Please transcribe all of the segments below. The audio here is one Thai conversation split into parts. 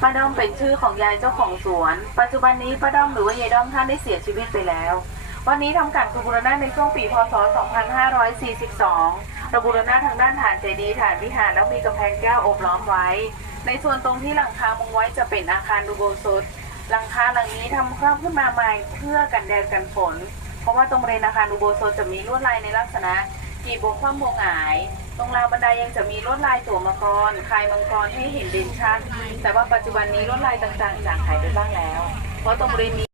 ป้าด้อมเป็นชื่อของยายเจ้าของสวน ปัจจุบันนี้ป้าด้อมหรือว่ายายด้อมท่านได้เสียชีวิตไปแล้ว วันนี้ทำการบูรณะในช่วงปีพศ 2542ระบูรณะทางด้านฐานเจดีย์ฐานวิหารแล้วมีกำแพงแก้วโอบล้อมไว้ ในส่วนตรงที่หลังคามุงไว้จะเป็นอาคารดูโบสถหลังคาหลังนี้ทำครอบขึ้นมาใหม่เพื่อกันแดดกันฝน เพราะว่าตรงบริเวณอาคารดูโบสถจะมีลวดลายในลักษณะกีบบงคว่ำบงหงาย ตรงราวบันไดยังจะมีลวดลายตัวมังกรคลายมังกรให้เห็นเด่นชัดแต่ว่าปัจจุบันนี้ลวดลายต่างๆจางหายไปบ้างแล้ว เพราะตรงบริเวณนี้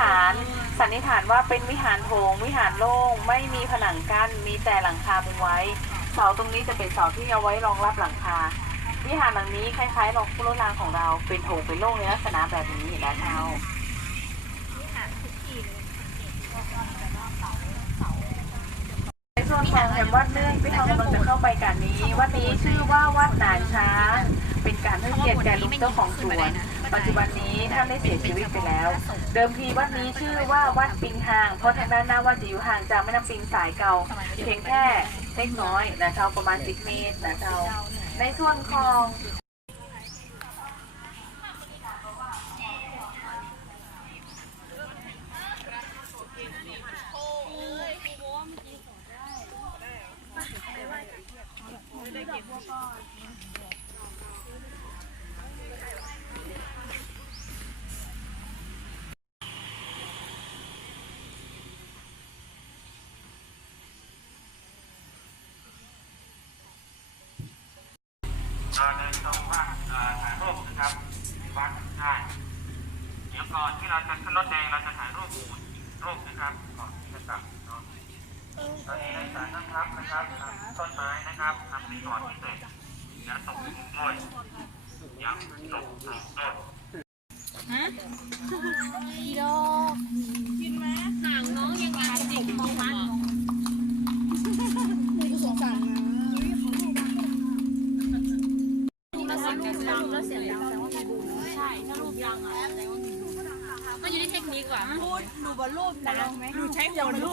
ฐานสั นนิษฐานว่าเป็นวิหารโถงวิหารโล่งไม่มีผนังกั้นมีแต่หลังคามุงไว้ เสาตรงนี้จะเป็นเสาที่เอาไว้รองรับหลังคา วิหารหลังนี้คล้ายๆรองพุรรางของเราเป็นโถงเป็นโล่งในลักษณะแบบนี้นะเท้าในส่วนของแห่งวัดเนื่องที่เรากำลังจะเข้าไปกันนี้วัดนี้ชื่อว่าวัดหนานช้าง เป็นการให้เกียรติแก่ลุงเจ้าของสวน ปัจจุบันนี้ท่านได้เสียชีวิตไปแล้ว เดิมทีวัดนี้ชื่อว่าวัดปิงหาง เพราะทางด้านหน้าวัดจะอยู่ห่างจากแม่น้ำปิงสายเก่า เพียงแค่เล็กน้อยนะเจ้าประมาณ 10 เมตรนะเจ้า ในส่วนของเราเดินตรงว่าเอ่อถ่ายรูป นะครับวัดได้เดี๋ยวก่อนที่เราจะขึ้นรถแดงเราจะถ่ายรูปอูดรูปนะครับก่อนที่จะกลับเนาะตอนนี้ในสารนั่งพับนะครับต้นไม้นะครับทำในก่อร์ทพิเศษอย่าตกหลุมด้วยอย่าตกหลุมด้วยก็ อยู่ที่เทคนิคว่ะพูดดูบอลรูปนะดูใช้หัวรูป